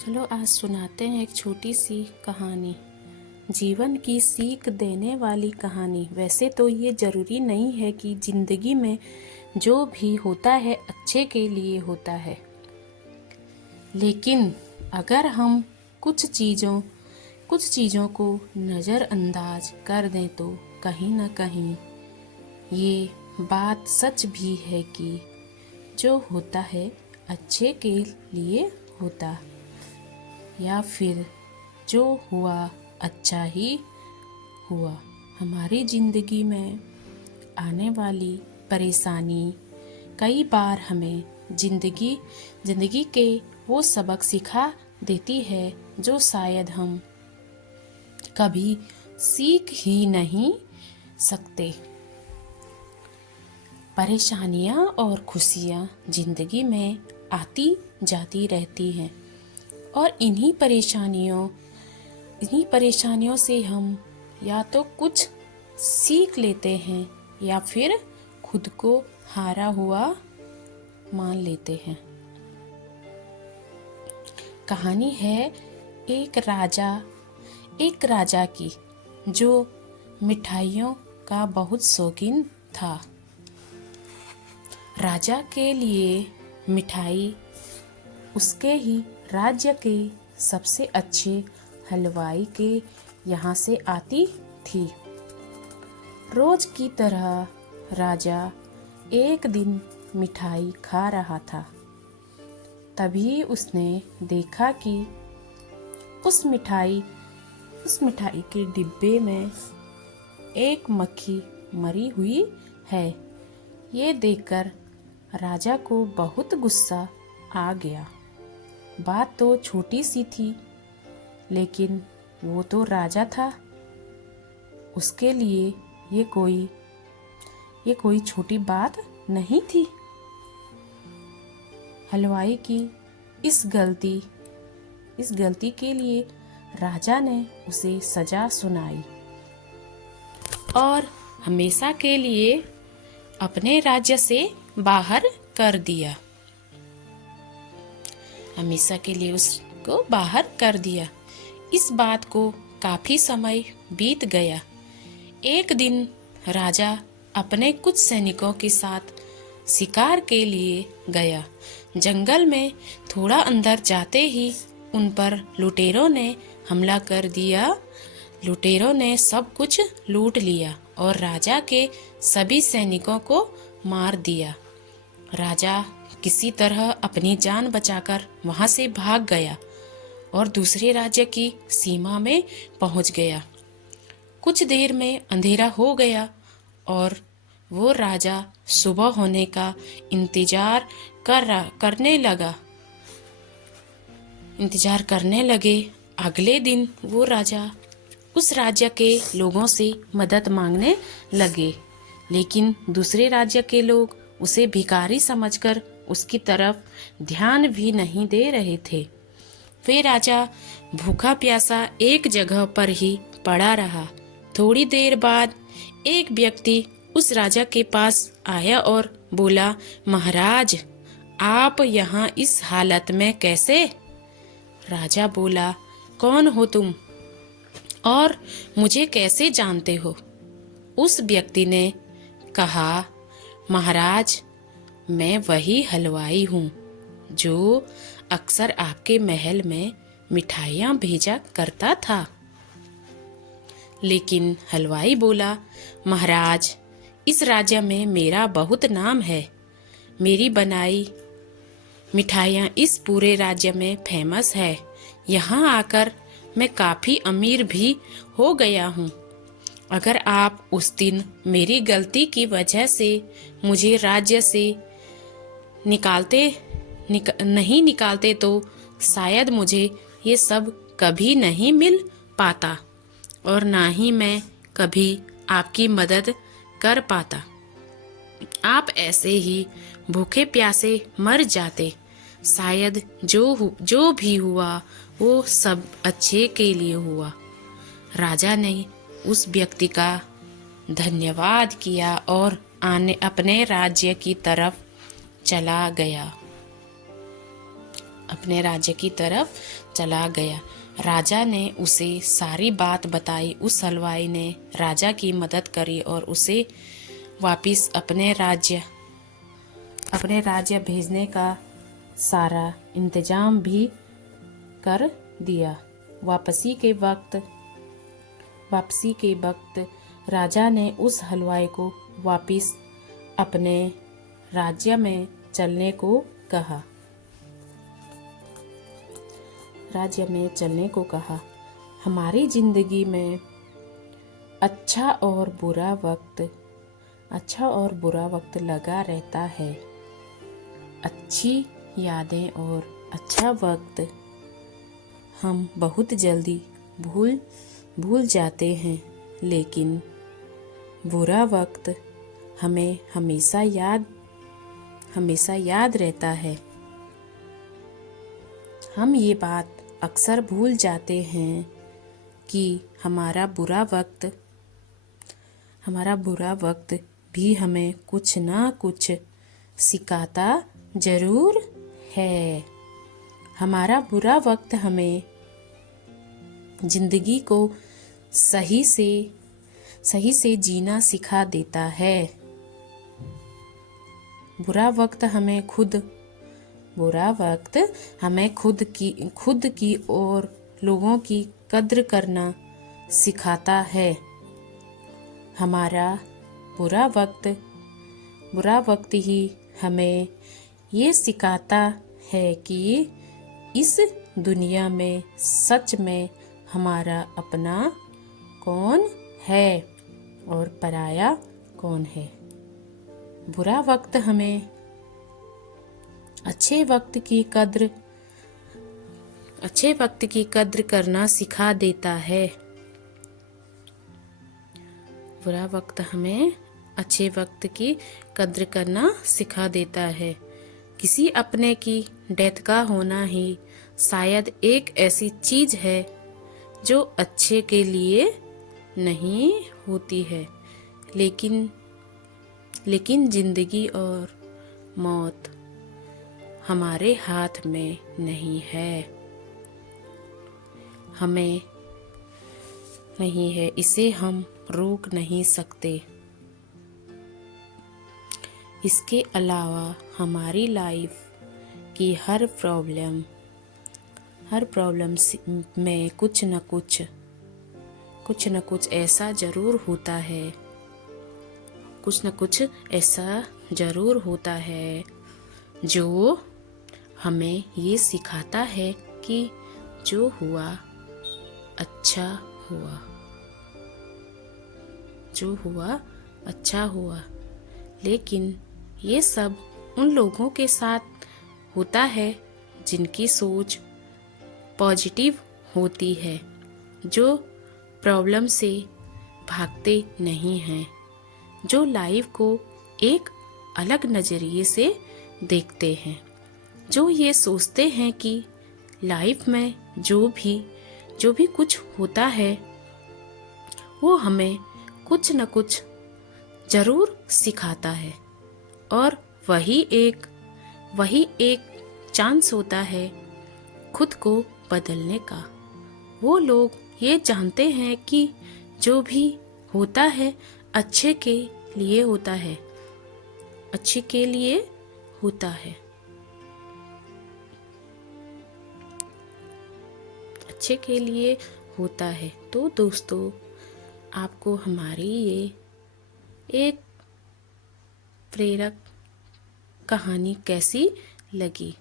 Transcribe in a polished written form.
चलो आज सुनाते हैं एक छोटी सी कहानी। जीवन की सीख देने वाली कहानी। वैसे तो ये ज़रूरी नहीं है कि ज़िंदगी में जो भी होता है अच्छे के लिए होता है, लेकिन अगर हम कुछ चीज़ों को नज़रअंदाज कर दें तो कहीं ना कहीं ये बात सच भी है कि जो होता है अच्छे के लिए होता, या फिर जो हुआ अच्छा ही हुआ। हमारी ज़िंदगी में आने वाली परेशानी कई बार हमें ज़िंदगी के वो सबक सिखा देती है जो शायद हम कभी सीख ही नहीं सकते। परेशानियाँ और खुशियाँ ज़िंदगी में आती जाती रहती हैं, और इन्हीं परेशानियों से हम या तो कुछ सीख लेते हैं या फिर खुद को हारा हुआ मान लेते हैं। कहानी है एक राजा की जो मिठाइयों का बहुत शौकीन था। राजा के लिए मिठाई उसके ही राज्य के सबसे अच्छे हलवाई के यहाँ से आती थी। रोज की तरह राजा एक दिन मिठाई खा रहा था। तभी उसने देखा कि उस मिठाई के डिब्बे में एक मक्खी मरी हुई है। ये देखकर राजा को बहुत गुस्सा आ गया। बात तो छोटी सी थी, लेकिन वो तो राजा था। उसके लिए ये कोई छोटी बात नहीं थी। हलवाई की इस गलती के लिए राजा ने उसे सजा सुनाई और हमेशा के लिए अपने राज्य से बाहर कर दिया। हमेशा के लिए उसको बाहर कर दिया। इस बात को काफी समय बीत गया। एक दिन राजा अपने कुछ सैनिकों के साथ शिकार के लिए गया। जंगल में थोड़ा अंदर जाते ही उन पर लुटेरों ने हमला कर दिया। लुटेरों ने सब कुछ लूट लिया और राजा के सभी सैनिकों को मार दिया। राजा किसी तरह अपनी जान बचाकर वहां से भाग गया और दूसरे राज्य की सीमा में पहुंच गया। कुछ देर में अंधेरा हो गया और वो राजा सुबह होने का इंतजार करने लगे। अगले दिन वो राजा उस राज्य के लोगों से मदद मांगने लगे, लेकिन दूसरे राज्य के लोग उसे भिखारी समझकर उसकी तरफ ध्यान भी नहीं दे रहे थे। वे राजा भूखा प्यासा एक जगह पर ही पड़ा रहा। थोड़ी देर बाद एक व्यक्ति उस राजा के पास आया और बोला, महाराज, आप यहाँ इस हालत में कैसे? राजा बोला, कौन हो तुम और मुझे कैसे जानते हो? उस व्यक्ति ने कहा, महाराज, मैं वही हलवाई हूँ जो अक्सर आपके महल में मिठाइयाँ भेजा करता था। लेकिन हलवाई बोला, महाराज, इस राज्य में मेरा बहुत नाम है। मेरी बनाई मिठाइयाँ इस पूरे राज्य में फेमस है। यहाँ आकर मैं काफ़ी अमीर भी हो गया हूँ। अगर आप उस दिन मेरी गलती की वजह से मुझे राज्य से नहीं निकालते तो शायद मुझे ये सब कभी नहीं मिल पाता और ना ही मैं कभी आपकी मदद कर पाता। आप ऐसे ही भूखे प्यासे मर जाते। शायद जो भी हुआ वो सब अच्छे के लिए हुआ। राजा ने उस व्यक्ति का धन्यवाद किया और अपने राज्य की तरफ चला गया। अपने राज्य की तरफ चला गया। राजा ने उसे सारी बात बताई। उस हलवाई ने राजा की मदद करी और उसे वापस अपने राज्य भेजने का सारा इंतजाम भी कर दिया। वापसी के वक्त राजा ने उस हलवाई को वापस अपने राज्य में चलने को कहा। हमारी जिंदगी में अच्छा और बुरा वक्त लगा रहता है। अच्छी यादें और अच्छा वक्त हम बहुत जल्दी भूल जाते हैं, लेकिन बुरा वक्त हमें हमेशा याद रहता है। हम ये बात अक्सर भूल जाते हैं कि हमारा बुरा वक्त भी हमें कुछ ना कुछ सिखाता जरूर है। हमारा बुरा वक्त हमें जिंदगी को सही से जीना सिखा देता है। बुरा वक्त हमें खुद की और लोगों की कद्र करना सिखाता है। हमारा बुरा वक्त ही हमें ये सिखाता है कि इस दुनिया में सच में हमारा अपना कौन है और पराया कौन है। बुरा वक्त हमें अच्छे वक्त की कद्र करना सिखा देता है। बुरा वक्त हमें अच्छे वक्त की कद्र करना सिखा देता है। किसी अपने की डेथ का होना ही शायद एक ऐसी चीज है जो अच्छे के लिए नहीं होती है, लेकिन जिंदगी और मौत हमारे हाथ में नहीं है, इसे हम रोक नहीं सकते। इसके अलावा हमारी लाइफ की हर प्रॉब्लम में कुछ न कुछ ऐसा जरूर होता है जो हमें ये सिखाता है कि जो हुआ अच्छा हुआ। लेकिन ये सब उन लोगों के साथ होता है जिनकी सोच पॉजिटिव होती है, जो प्रॉब्लम से भागते नहीं हैं, जो लाइफ को एक अलग नजरिए से देखते हैं, जो ये सोचते हैं कि लाइफ में जो भी कुछ होता है वो हमें कुछ न कुछ जरूर सिखाता है और वही एक चांस होता है खुद को बदलने का। वो लोग ये जानते हैं कि जो भी होता है अच्छे के लिए होता है। तो दोस्तों, आपको हमारी ये एक प्रेरक कहानी कैसी लगी?